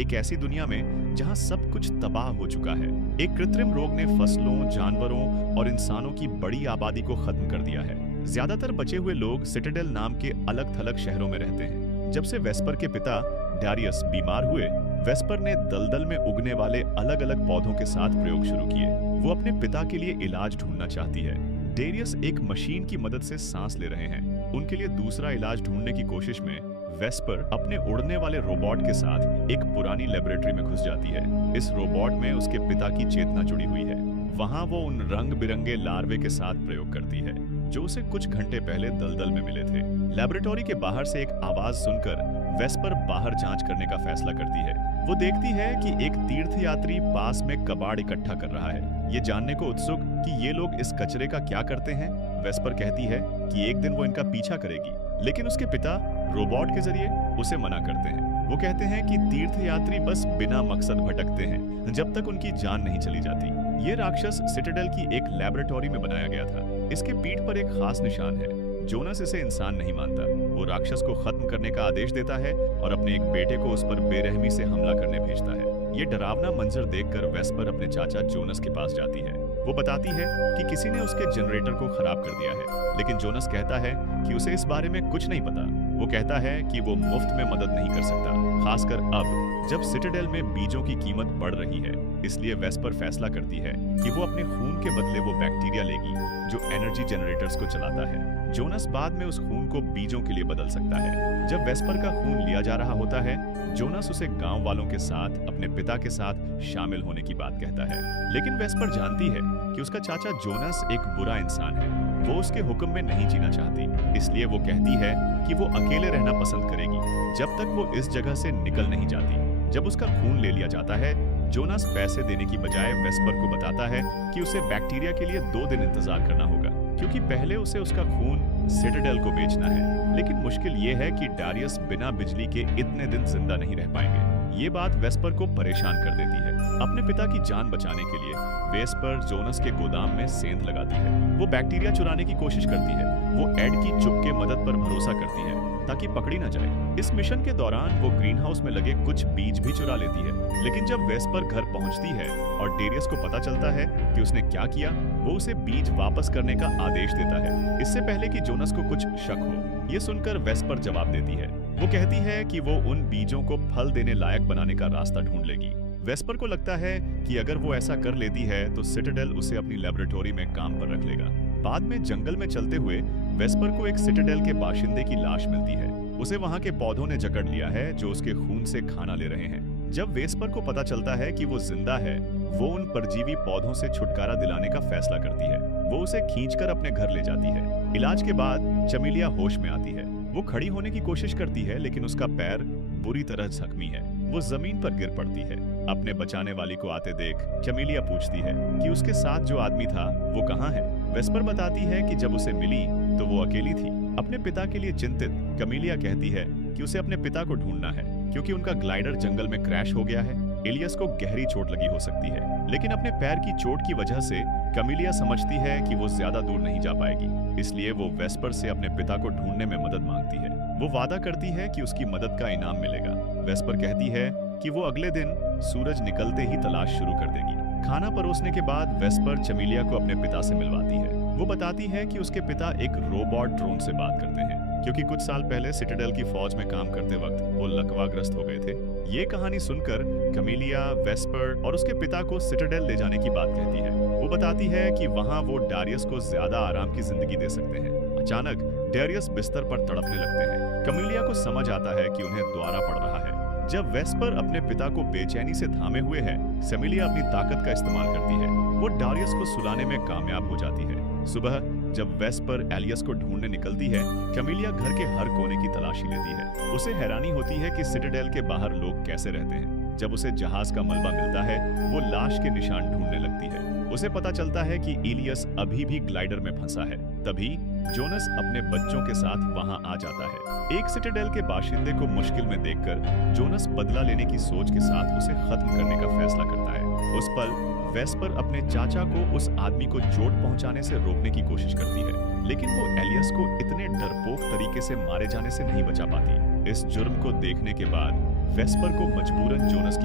एक ऐसी दुनिया में जहां सब कुछ तबाह हो चुका है। एक कृत्रिम रोग ने फसलों, जानवरों और इंसानों की बड़ी आबादी को खत्म कर दिया है। ज्यादातर बचे हुए लोग सिटाडेल नाम के अलग-थलग शहरों में रहते हैं। जब से वेस्पर के पिता डारियस बीमार हुए, वेस्पर ने दलदल में उगने वाले अलग-अलग पौधों के साथ प्रयोग शुरू किए। वो अपने पिता के लिए इलाज ढूंढना चाहती है। डेरियस एक मशीन की मदद से सांस ले रहे हैं। उनके लिए दूसरा इलाज ढूंढने की कोशिश में वेस्पर अपने उड़ने वाले रोबोट के साथ एक पुरानी लेबोरेटरी में घुस जाती है। इस रोबोट में उसके पिता की चेतना जुड़ी हुई है। वहां वो उन रंग बिरंगे लार्वे के साथ प्रयोग करती है जो उसे कुछ घंटे पहले दलदल में मिले थे। लेबोरेटरी के बाहर से एक आवाज सुनकर वेस्पर बाहर जांच करने का फैसला करती है। वो देखती है कि एक तीर्थयात्री पास में कबाड़ इकट्ठा कर रहा है। ये जानने को उत्सुक कि ये लोग इस कचरे का क्या करते हैं, वेस्पर कहती है कि एक दिन वो इनका पीछा करेगी, लेकिन उसके पिता रोबोट के जरिए उसे मना करते हैं। वो कहते हैं कि तीर्थयात्री बस बिना मकसद भटकते हैं जब तक उनकी जान नहीं चली जाती। ये राक्षस सिटाडेल की एक लेबोरेटरी में बनाया गया था। इसके पीठ पर एक खास निशान है। जोनस इसे इंसान नहीं मानता। वो राक्षस को खत्म करने का आदेश देता है और अपने एक बेटे को उस पर बेरहमी से हमला करने भेजता है। ये डरावना मंजर देखकर वेस्पर अपने चाचा जोनस के पास जाती है। वो बताती है कि किसी ने उसके जनरेटर को खराब कर दिया है, लेकिन जोनस कहता है कि उसे इस बारे में कुछ नहीं पता। वो कहता है कि वो मुफ्त में मदद नहीं कर सकता, खासकर अब जब सिटाडेल में बीजों की कीमत बढ़ रही है। इसलिए वेस्पर फैसला करती है कि वो अपने खून के बदले वो बैक्टीरिया लेगी जो एनर्जी जनरेटर्स को चलाता है। जोनस बाद में उस खून को बीजों के लिए बदल सकता है। जब वेस्पर का खून लिया जा रहा होता है, जोनस उसे गांव वालों के साथ अपने पिता के साथ शामिल होने की बात कहता है, लेकिन वेस्पर जानती है कि उसका चाचा जोनस एक बुरा इंसान है। वो उसके हुक्म में नहीं जीना चाहती, इसलिए वो कहती है कि वो अकेले रहना पसंद करेगी जब तक वो इस जगह से निकल नहीं जाती। जब उसका खून ले लिया जाता है, जोनस पैसे देने की बजाय वेस्पर को बताता है कि उसे बैक्टीरिया के लिए 2 दिन इंतजार करना होगा, क्योंकि पहले उसे उसका खून सिटाडेल को बेचना है। लेकिन मुश्किल ये है कि डारियस बिना बिजली के इतने दिन जिंदा नहीं रह पाएंगे। ये बात वेस्पर को परेशान कर देती है। अपने पिता की जान बचाने के लिए वेस्पर जोनस के गोदाम में सेंध लगाती है। वो बैक्टीरिया चुराने की कोशिश करती है। वो एड की चुपके मदद पर भरोसा करती है ताकि पकड़ी न जाए। इस मिशन के दौरान वो ग्रीन हाउस में लगे कुछ बीज भी चुरा लेती है, लेकिन जब वेस्पर घर पहुंचती है और डेरियस को पता चलता है कि उसने क्या किया, वो उसे बीज वापस करने का आदेश देता है, इससे पहले कि जोनस को कुछ शक हो। ये सुनकर वेस्पर जवाब देती है। वो कहती है कि वो उन बीजों को फल देने लायक बनाने का रास्ता ढूंढ लेगी। वेस्पर को लगता है कि अगर वो ऐसा कर लेती है तो सिटाडेल उसे अपनी लेबोरेटरी में काम पर रख लेगा। बाद में जंगल में चलते हुए वेस्पर को एक सिटाडेल के बाशिंदे की लाश मिलती है। उसे वहां के पौधों ने जकड़ लिया है जो उसके खून से खाना ले रहे हैं। जब वेस्पर को पता चलता है कि वो जिंदा है, वो उन परजीवी पौधों से छुटकारा दिलाने का फैसला करती है। वो उसे खींचकर अपने घर ले जाती है। इलाज के बाद चमेलिया होश में आती है। वो खड़ी होने की कोशिश करती है, लेकिन उसका पैर बुरी तरह जख्मी है। वो जमीन पर गिर पड़ती है। अपने बचाने वाली को आते देख चमेलिया पूछती है कि उसके साथ जो आदमी था वो कहाँ है। वेस्पर बताती है कि जब उसे मिली तो वो अकेली थी। अपने पिता के लिए चिंतित कमेलिया कहती है कि उसे अपने पिता को ढूंढना है, क्योंकि उनका ग्लाइडर जंगल में क्रैश हो गया है। एलियस को गहरी चोट लगी हो सकती है, लेकिन अपने पैर की चोट की वजह से कमेलिया समझती है कि वो ज्यादा दूर नहीं जा पाएगी। इसलिए वो वेस्पर से अपने पिता को ढूंढने में मदद मांगती है। वो वादा करती है कि उसकी मदद का इनाम मिलेगा। वेस्पर कहती है कि वो अगले दिन सूरज निकलते ही तलाश शुरू कर देगी। खाना परोसने के बाद वेस्पर चमेलिया को अपने पिता से मिलवाती है। वो बताती है कि उसके पिता एक रोबोट ड्रोन से बात करते हैं, क्योंकि कुछ साल पहले सिटाडेल की फौज में काम करते वक्त वो लकवाग्रस्त हो गए थे। ये कहानी सुनकर कमेलिया वेस्पर और उसके पिता को सिटाडेल ले जाने की बात कहती है। वो बताती है कि वहां वो डारियस को ज्यादा आराम की जिंदगी दे सकते हैं। अचानक डारियस बिस्तर पर तड़पने लगते हैं। कमेलिया को समझ आता है कि उन्हें द्वारा पड़ रहा है। जब वेस्पर अपने पिता को बेचैनी से थामे हुए है, सेमिलिया अपनी ताकत का इस्तेमाल करती है। वो डारियस को सुलाने में कामयाब हो जाती है। सुबह जब वेस्पर एलियस को ढूंढने निकलती है, कमेलिया घर के हर कोने की तलाशी लेती है। उसे हैरानी होती है कि सिटाडेल के बाहर लोग कैसे रहते हैं। जब उसे जहाज का मलबा मिलता है, वो लाश के निशान ढूंढने लगती है। उसे पता चलता है कि इलियस अभी भी ग्लाइडर में फंसा है। तभी जोनस अपने बच्चों के साथ वहां आ जाता है। एक सिटाडेल के बाशिंदे को मुश्किल में देखकर जोनस बदला लेने की सोच के साथ उसे खत्म करने का फैसला करता है। उस पल वेस्पर अपने चाचा को उस आदमी को चोट पहुंचाने से रोकने की कोशिश करती है, लेकिन वो एलियस को इतने डरपोक तरीके से मारे जाने से नहीं बचा पाती। इस जुर्म को देखने के बाद वेस्पर को मजबूरन जोनस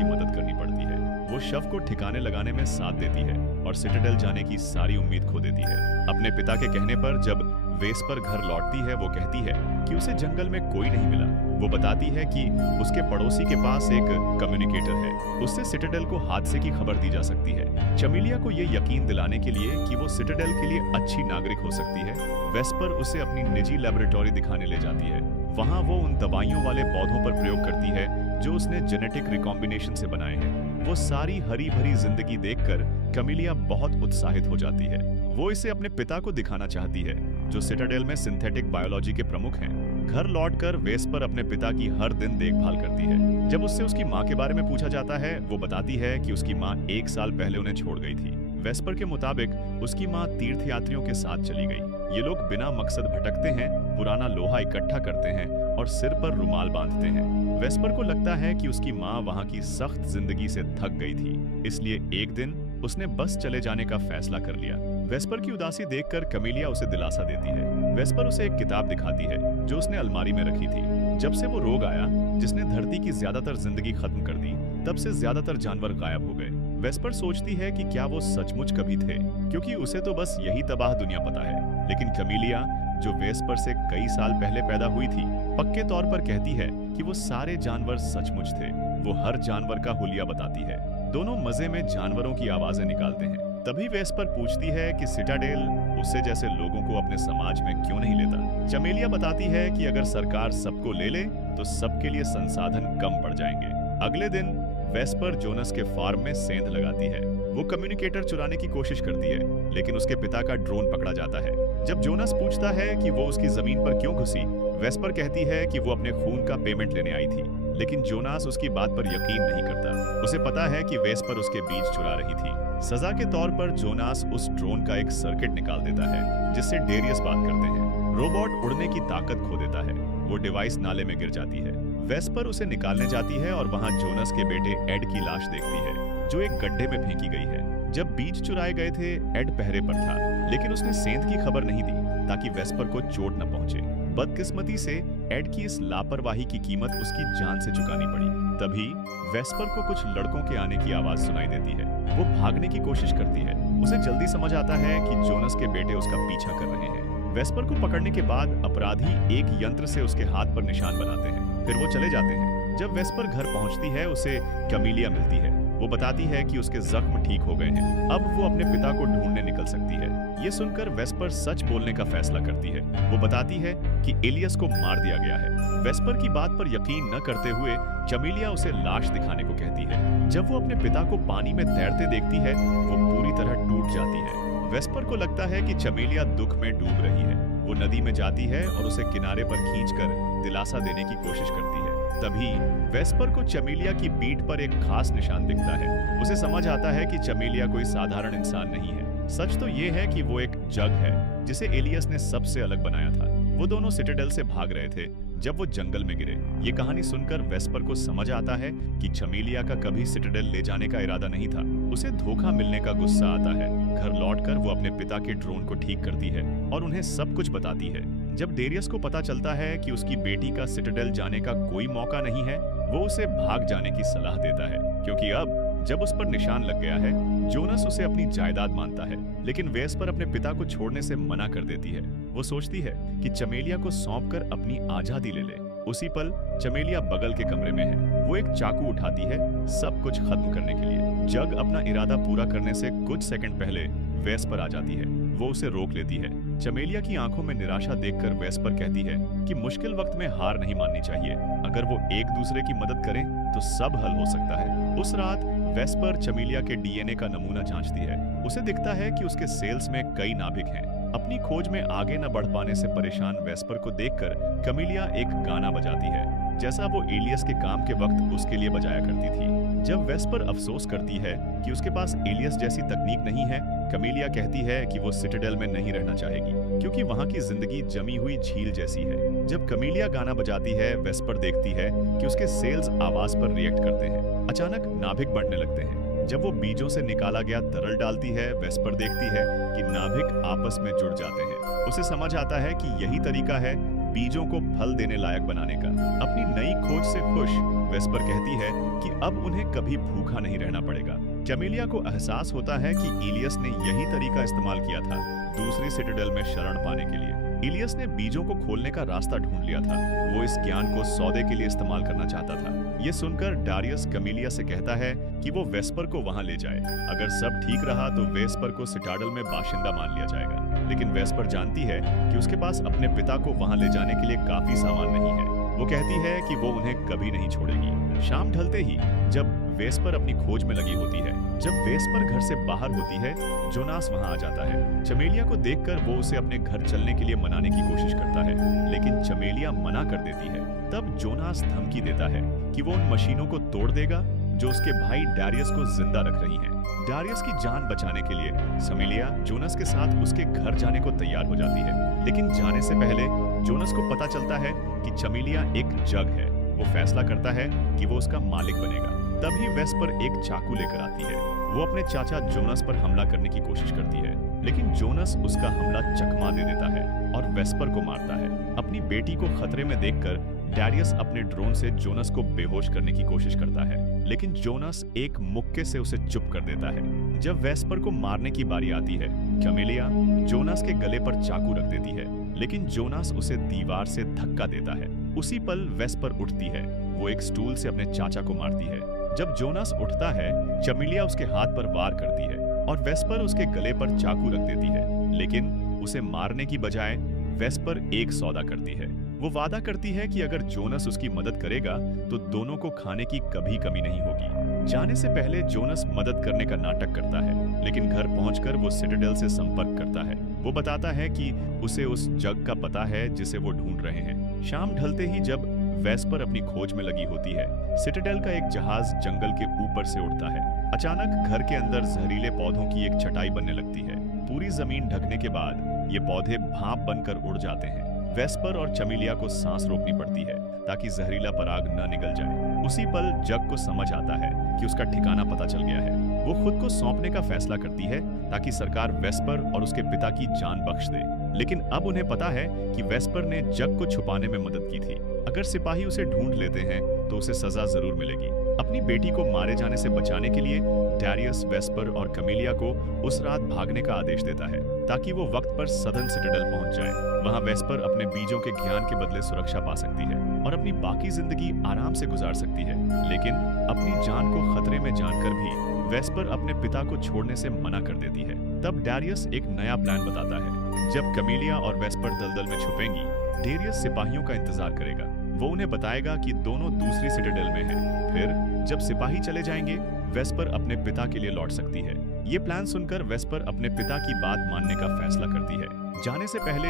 वो शव को ठिकाने लगाने में साथ देती है और सिटाडेल जाने की सारी उम्मीद खो देती है। अपने पिता के कहने पर जब वेस्पर घर लौटती है, वो कहती है कि उसे जंगल में कोई नहीं मिला। वो बताती है कि उसके पड़ोसी के पास एक कम्युनिकेटर है, उससे सिटाडेल को हादसे की खबर दी जा सकती है। चमेलिया को ये यकीन दिलाने के लिए कि वो सिटाडेल के लिए अच्छी नागरिक हो सकती है, वेस्पर उसे अपनी निजी लेबोरेटरी दिखाने ले जाती है। वहाँ वो उन दवाइयों वाले पौधों पर प्रयोग करती है जो उसने जेनेटिक रिकॉम्बिनेशन से बनाए हैं। वो सारी हरी भरी जिंदगी देखकर कैमिलिया बहुत उत्साहित हो जाती है। वो इसे अपने पिता को दिखाना चाहती है, जो सिटाडेल में सिंथेटिक बायोलॉजी के प्रमुख हैं। घर लौटकर वेस्पर अपने पिता की हर दिन देखभाल करती है। जब उससे उसकी माँ के बारे में पूछा जाता है, वो बताती है कि उसकी माँ 1 साल पहले उन्हें छोड़ गई थी। वेस्पर के मुताबिक उसकी माँ तीर्थयात्रियों के साथ चली गई। ये लोग बिना मकसद भटकते हैं, पुराना लोहा इकट्ठा करते हैं और सिर पर रुमाल बांधते हैं। वेस्पर को लगता है कि उसकी माँ वहाँ की सख्त जिंदगी से थक गई थी, इसलिए एक दिन उसने बस चले जाने का फैसला कर लिया। वेस्पर की उदासी देखकर कैमिलिया उसे दिलासा देती है। वेस्पर उसे एक किताब दिखाती है जो उसने अलमारी में रखी थी। जब से वो रोग आया जिसने धरती की ज्यादातर जिंदगी खत्म कर दी, तब से ज्यादातर जानवर गायब हो गए। वेस्पर सोचती है कि क्या वो सचमुच कभी थे, क्योंकि उसे तो बस यही तबाह दुनिया पता है। लेकिन कैमिलिया, जो वेस्पर से कई साल पहले पैदा हुई थी, पक्के तौर पर कहती है कि वो सारे जानवर सचमुच थे। वो हर जानवर का हुलिया बताती है। दोनों मजे में जानवरों की आवाजें निकालते हैं। तभी वेस्पर पूछती है कि सिटाडेल उससे जैसे लोगों को अपने समाज में क्यों नहीं लेता। चमेलिया बताती है कि अगर सरकार सबको ले ले तो सबके लिए संसाधन कम पड़ जाएंगे। अगले दिन वेस्पर जोनस के फार्म में सेंध लगाती है। वो कम्युनिकेटर चुराने की कोशिश करती है, लेकिन उसके पिता का ड्रोन पकड़ा जाता है। जब जोनस पूछता है कि वो उसकी जमीन पर क्यों घुसी, वेस्पर कहती है कि वो अपने खून का पेमेंट लेने आई थी। लेकिन जोनास उसकी बात पर यकीन नहीं करता। उसे पता है कि वेस्पर उसके बीज चुरा रही थी। सजा के तौर पर जोनास उस ड्रोन का एक सर्किट निकाल देता है, जिससे डेरियस बात करते हैं। रोबोट उड़ने की ताकत खो देता है। वो डिवाइस नाले में गिर जाती है। वेस्पर उसे निकालने जाती है और वहां जोनस के बेटे एड की लाश देखती है, जो एक गड्ढे में फेंकी गई है। जब बीज चुराए गए थे, एड पहरे पर था, लेकिन उसने सेंध की खबर नहीं दी ताकि वेस्पर को चोट न पहुंचे। बदकिस्मती से एड की इस लापरवाही की कीमत उसकी जान से चुकानी पड़ी। तभी वेस्पर को कुछ लड़कों के आने की आवाज सुनाई देती है। वो भागने की कोशिश करती है। उसे जल्दी समझ आता है कि जोनस के बेटे उसका पीछा कर रहे हैं। वेस्पर को पकड़ने के बाद अपराधी एक यंत्र से उसके हाथ पर निशान बनाते हैं, फिर वो चले जाते हैं। जब वेस्पर घर पहुंचती है, उसे कैमिलिया मिलती है। वो बताती है कि उसके जख्म ठीक हो गए हैं। अब वो अपने पिता को ढूंढने निकल सकती है। ये सुनकर वेस्पर सच बोलने का फैसला करती है। वो बताती है कि एलियस को मार दिया गया है। वेस्पर की बात पर यकीन न करते हुए कैमिलिया उसे लाश दिखाने को कहती है। जब वो अपने पिता को पानी में तैरते देखती है, वो पूरी तरह टूट जाती है। वेस्पर को लगता है कि कैमिलिया दुख में डूब रही है। वो नदी में जाती है और उसे किनारे पर खींचकर दिलासा देने की कोशिश करती है। तभी वेस्पर को कैमिलिया की पीठ पर एक खास निशान दिखता है। उसे समझ आता है कि कैमिलिया कोई साधारण इंसान नहीं है। सच तो ये है कि वो एक जग है, जिसे एलियस ने सबसे अलग बनाया था। वो दोनों सिटाडेल से भाग रहे थे जब वो जंगल में गिरे। ये कहानी सुनकर वेस्पर को समझ आता है कि कैमिलिया का कभी सिटाडेल ले जाने का इरादा नहीं था। उसे धोखा मिलने का गुस्सा आता है। घर लौटकर वो अपने पिता के ड्रोन को ठीक करती है और उन्हें सब कुछ बताती है। जब डेरियस को पता चलता है कि उसकी बेटी का सिटाडेल जाने का कोई मौका नहीं है, वो उसे भाग जाने की सलाह देता है, क्योंकि अब जब उस पर निशान लग गया है, जोनस उसे अपनी जायदाद मानता है। लेकिन वेस्पर अपने पिता को छोड़ने से मना कर देती है। वो सोचती है कि कैमिलिया को सौंपकर अपनी आजादी ले ले। उसी पल कैमिलिया बगल के कमरे में है। वो एक चाकू उठाती है, सब कुछ खत्म करने के लिए। जग अपना इरादा पूरा करने से कुछ सेकंड पहले वेस्पर आ जाती है। वो उसे रोक लेती है। कैमिलिया की आंखों में निराशा देखकर वेस्पर कहती है कि मुश्किल वक्त में हार नहीं माननी चाहिए। अगर वो एक दूसरे की मदद करें तो सब हल हो सकता है। उस रात वेस्पर कैमिलिया के डीएनए का नमूना जांचती है। उसे दिखता है कि उसके सेल्स में कई नाभिक हैं। अपनी खोज में आगे न बढ़ पाने से परेशान वेस्पर को देखकर कैमिलिया एक गाना बजाती है, जैसा वो एलियस के काम के वक्त उसके लिए बजाया करती थी। जब वेस्पर अफसोस करती है कि उसके पास एलियस जैसी तकनीक नहीं है, कैमिलिया कहती है कि वो सिटाडेल में नहीं रहना चाहेगी, क्योंकि वहाँ की जिंदगी जमी हुई झील जैसी है। जब कैमिलिया गाना बजाती है, वेस्पर देखती है कि उसके सेल्स आवाज पर रिएक्ट करते हैं। अचानक नाभिक बढ़ने लगते हैं। जब वो बीजों से निकाला गया तरल डालती है, वेस्पर देखती है कि नाभिक आपस में जुड़ जाते हैं। उसे समझ आता है कि यही तरीका है बीजों को फल देने लायक बनाने का। अपनी नई खोज से खुश वेस्पर कहती है कि अब उन्हें कभी भूखा नहीं रहना पड़ेगा। कैमेलिया को एहसास होता है कि इलियस ने यही तरीका इस्तेमाल किया था दूसरी सिटाडेल में शरण पाने के लिए। इलियस ने बीजों को खोलने का रास्ता ढूंढ लिया था। वो इस ज्ञान को सौदे के लिए इस्तेमाल करना चाहता था। ये सुनकर डारियस कैमेलिया से कहता है कि वो वेस्पर को वहां ले जाए। अगर सब ठीक रहा तो वेस्पर को सिटाडेल में बाशिंदा मान लिया जाएगा। लेकिन वेस्पर जानती है कि उसके पास अपने पिता को वहां ले जाने के लिए काफी सामान नहीं है। वो कहती है कि वो उन्हें कभी नहीं छोड़ेगी। शाम ढलते ही जब वेस्पर अपनी खोज में लगी होती है, जब वेस्पर घर से बाहर होती है, जोनास वहां आ जाता है। चमेलिया को देखकर वो उसे अपने घर चलने के लिए मनाने की कोशिश करता है, लेकिन चमेलिया मना कर देती है। तब जोनास धमकी देता है कि वो उन मशीनों को तोड़ देगा जो उसके भाई डारियस को जिंदा रख रही हैं। डारियस की जान बचाने के लिए चमेलिया जोनास के साथ उसके घर जाने को तैयार हो जाती है, लेकिन जाने से पहले जोनास को पता चलता है कि चमेलिया एक जग है। वो फैसला करता है कि वो उसका मालिक बनेगा। तभी वेस्पर एक चाकू लेकर आती है। वो अपने चाचा जोनास पर हमला करने की कोशिश करती है, लेकिन जोनास उसका हमला चकमा दे देता है और वेस्पर को मारता है। अपनी बेटी को खतरे में देखकर डारियस अपने ड्रोन से जोनास को बेहोश करने की कोशिश करता है, लेकिन जोनास एक मुक्के से उसे चुप कर देता है। जब वेस्पर को मारने की बारी आती है, कैमेलिया जोनास के गले पर चाकू रख देती है, लेकिन जोनास उसे दीवार से धक्का देता है। उसी पल वेस्पर उठती है। वो एक स्टूल से अपने चाचा को मारती है। जब जोनास उठता है, चमेलिया उसके हाथ पर वार करती है और वेस्पर उसके गले पर चाकू रख देती है, लेकिन उसे मारने की बजाय वेस्पर एक सौदा करती है। वो वादा करती है कि अगर जोनास उसकी मदद करेगा तो दोनों को खाने की कभी कमी नहीं होगी। जाने से पहले जोनास मदद करने का नाटक करता है, लेकिन घर पहुंचकर वो सिटाडेल से संपर्क करता है। वो बताता है कि उसे उस जग का पता है जिसे वो ढूंढ रहे हैं। शाम ढलते ही जब वेस्पर अपनी खोज में लगी होती है, सिटाडेल का एक जहाज जंगल के ऊपर से उड़ता है। अचानक घर के अंदर जहरीले पौधों की एक चटाई बनने लगती है। पूरी जमीन ढकने के बाद ये पौधे भाप बनकर उड़ जाते हैं। वेस्पर और चमेलिया को सांस रोकनी पड़ती है ताकि जहरीला पराग न निगल जाए। उसी पल जग को समझ आता है कि उसका ठिकाना पता चल गया है। वो खुद को सौंपने का फैसला करती है ताकि सरकार वेस्पर और उसके पिता की जान बख्श दे। लेकिन अब उन्हें पता है कि वेस्पर ने जग को छुपाने में मदद की थी। अगर सिपाही उसे ढूंढ लेते हैं तो उसे सजा जरूर मिलेगी। अपनी बेटी को मारे जाने से बचाने के लिए डारियस वेस्पर और कैमेलिया को उस रात भागने का आदेश देता है ताकि वो वक्त पर सदन सिटाडेल पहुंच जाए। वहां वेस्पर अपने बीजों के ज्ञान के बदले सुरक्षा पा सकती है और अपनी बाकी जिंदगी आराम से गुजार सकती है। लेकिन अपनी जान को खतरे में जानकर भी वेस्पर अपने पिता को छोड़ने से मना कर देती है। तब डारियस एक नया प्लान बताता है। जब कैमेलिया और वेस्पर दलदल में छुपेंगी, डारियस सिपाहियों का इंतजार करेगा। वो उन्हें बताएगा कि दोनों दूसरी सिटाडेल में हैं। फिर जब सिपाही चले जाएंगे, वेस्पर अपने पिता के लिए लौट सकती है। ये प्लान सुनकर वेस्पर अपने पिता की बात मानने का फैसला करती है। जाने से पहले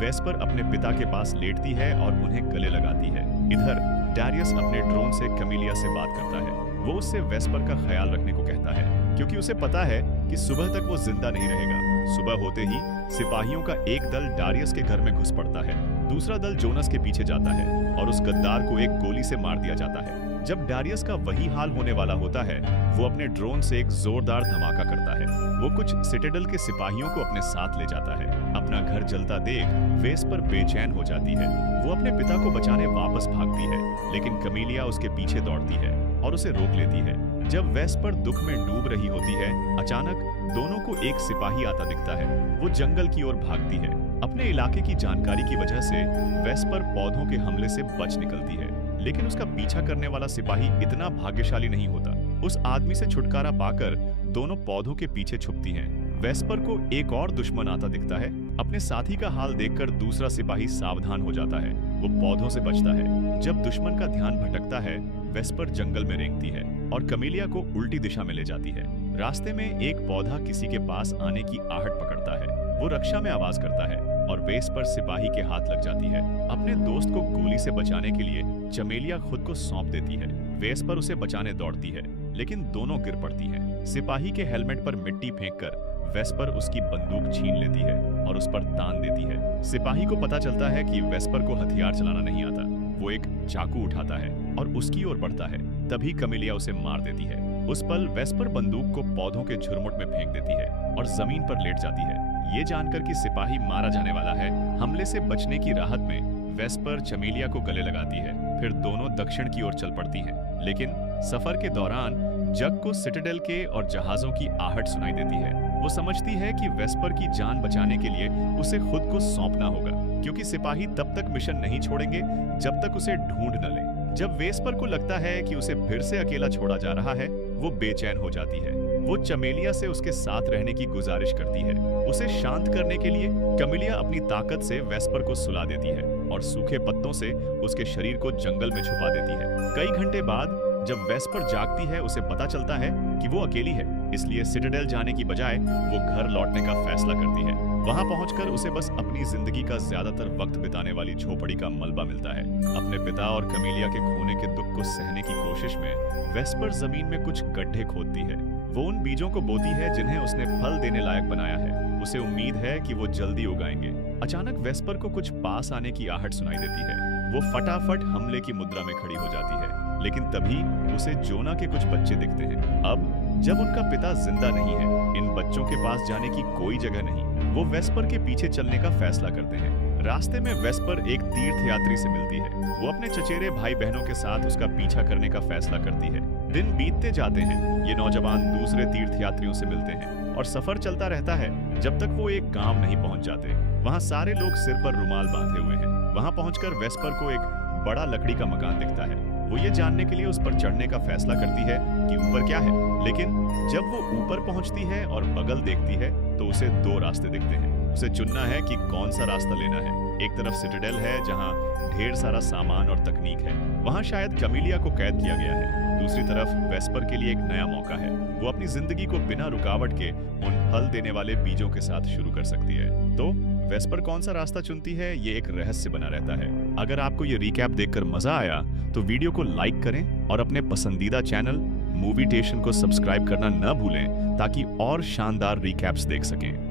वेस्पर अपने पिता के पास लेटती है और उन्हें गले लगाती है। इधर डारियस अपने ड्रोन से कैमेलिया से बात करता है। वो उससे वेस्पर का ख्याल रखने को कहता है, क्योंकि उसे पता है कि सुबह तक वो जिंदा नहीं रहेगा। सुबह होते ही सिपाहियों का एक दल डारियस के घर में घुस पड़ता है। दूसरा दल जोनास के पीछे जाता है और उस गद्दार को एक गोली से मार दिया जाता है। जब डारियस का वही हाल होने वाला होता है, वो अपने ड्रोन से एक जोरदार धमाका करता है। वो कुछ सिटाडेल के सिपाहियों को अपने साथ ले जाता है। अपना घर जलता देख वेस्पर बेचैन हो जाती है। वो अपने पिता को बचाने वापस भागती है, लेकिन कैमेलिया उसके पीछे दौड़ती है और उसे रोक लेती है। जब वेस्पर दुख में डूब रही होती है, अचानक दोनों को एक सिपाही आता दिखता है। वो जंगल की ओर भागती है। अपने इलाके की जानकारी की वजह से वेस्पर पौधों के हमले से बच निकलती है, लेकिन उसका पीछा करने वाला सिपाही इतना भाग्यशाली नहीं होता। उस आदमी से छुटकारा पाकर दोनों पौधों के पीछे छुपती हैं। वेस्पर को एक और दुश्मन आता दिखता है। अपने साथी का हाल देखकर दूसरा सिपाही सावधान हो जाता है। वो पौधों से बचता है। जब दुश्मन का ध्यान भटकता है, वेस्पर जंगल में रेंगती है और कैमेलिया को उल्टी दिशा में ले जाती है। रास्ते में एक पौधा किसी के पास आने की आहट पकड़ता है। वो रक्षा में आवाज करता है और वेस्पर सिपाही के हाथ लग जाती है। अपने दोस्त को गोली से बचाने के लिए चमेलिया खुद को सौंप देती है। वेस्पर उसे बचाने दौड़ती है, लेकिन दोनों गिर पड़ती हैं। सिपाही के हेलमेट पर मिट्टी फेंककर वेस्पर उसकी बंदूक छीन लेती है और उस पर तान देती है। सिपाही को पता चलता है कि वेस्पर को हथियार चलाना नहीं आता। वो एक चाकू उठाता है और उसकी ओर बढ़ता है। तभी कैमेलिया उसे मार देती है। उस पल वेस्पर बंदूक को पौधों के झुरमुट में फेंक देती है और जमीन पर लेट जाती है। ये जानकर कि सिपाही मारा जाने वाला है, हमले से बचने की राहत में वेस्पर चमेलिया को गले लगाती है। फिर दोनों दक्षिण की ओर चल पड़ती हैं। लेकिन सफर के दौरान जग को सिटाडेल के और जहाजों की आहट सुनाई देती है। वो समझती है कि वेस्पर की जान बचाने के लिए उसे खुद को सौंपना होगा, क्योंकि सिपाही तब तक मिशन नहीं छोड़ेंगे जब तक उसे ढूंढ न लें। जब वेस्पर को लगता है कि उसे फिर से अकेला छोड़ा जा रहा है, वो बेचैन हो जाती है। वो चमेलिया से उसके साथ रहने की गुजारिश करती है। उसे शांत करने के लिए कमेलिया अपनी ताकत से वेस्पर को सुला देती है और सूखे पत्तों से उसके शरीर को जंगल में छुपा देती है। कई घंटे बाद जब वेस्पर जागती है, उसे पता चलता है कि वो अकेली है, इसलिए सिटाडेल जाने की बजाय वो घर लौटने का फैसला करती है। वहां पहुंचकर उसे बस अपनी जिंदगी का ज्यादातर वक्त बिताने वाली झोपड़ी का मलबा मिलता है। अपने पिता और कमेलिया के खोने के दुख को सहने की कोशिश में वेस्पर जमीन में कुछ गड्ढे खोदती है। वो उन बीजों को बोती है जिन्हें उसने फल देने लायक बनाया है। उसे उम्मीद है कि वो जल्दी उगाएंगे। अचानक वेस्पर को कुछ पास आने की आहट सुनाई देती है। वो फटाफट हमले की मुद्रा में खड़ी हो जाती है, लेकिन तभी उसे जोना के कुछ बच्चे दिखते हैं। अब जब उनका पिता जिंदा नहीं है, इन बच्चों के पास जाने की कोई जगह नहीं। वो वेस्पर के पीछे चलने का फैसला करते हैं। रास्ते में वेस्पर एक तीर्थयात्री से मिलती है। वो अपने चचेरे भाई बहनों के साथ उसका पीछा करने का फैसला करती है। दिन बीतते जाते हैं। ये नौजवान दूसरे तीर्थयात्रियों से मिलते हैं और सफर चलता रहता है जब तक वो एक गांव नहीं पहुंच जाते। वहां सारे लोग सिर पर रुमाल बांधे हुए हैं। वहां पहुंचकर वेस्पर को एक बड़ा लकड़ी का मकान दिखता है। वो ये जानने के लिए उस पर चढ़ने का फैसला करती है कि ऊपर क्या है, लेकिन जब वो ऊपर पहुंचती है और बगल देखती है तो उसे दो रास्ते दिखते हैं। उसे चुनना है कि कौन सा रास्ता लेना है। एक तरफ सिटाडेल है जहां ढेर सारा सामान और तकनीक है, वहां शायद कमेलिया को कैद किया गया है। दूसरी तरफ वेस्पर के लिए एक नया मौका है। वो अपनी जिंदगी को बिना रुकावट के उन फल देने वाले बीजों के साथ शुरू कर सकती है। तो वेस्पर कौन सा रास्ता चुनती है, ये एक रहस्य बना रहता है। अगर आपको ये रिकैप देखकर मजा आया तो वीडियो को लाइक करें और अपने पसंदीदा चैनल मूवीटेशन को सब्सक्राइब करना न भूलें ताकि और शानदार रिकैप्स देख सकें।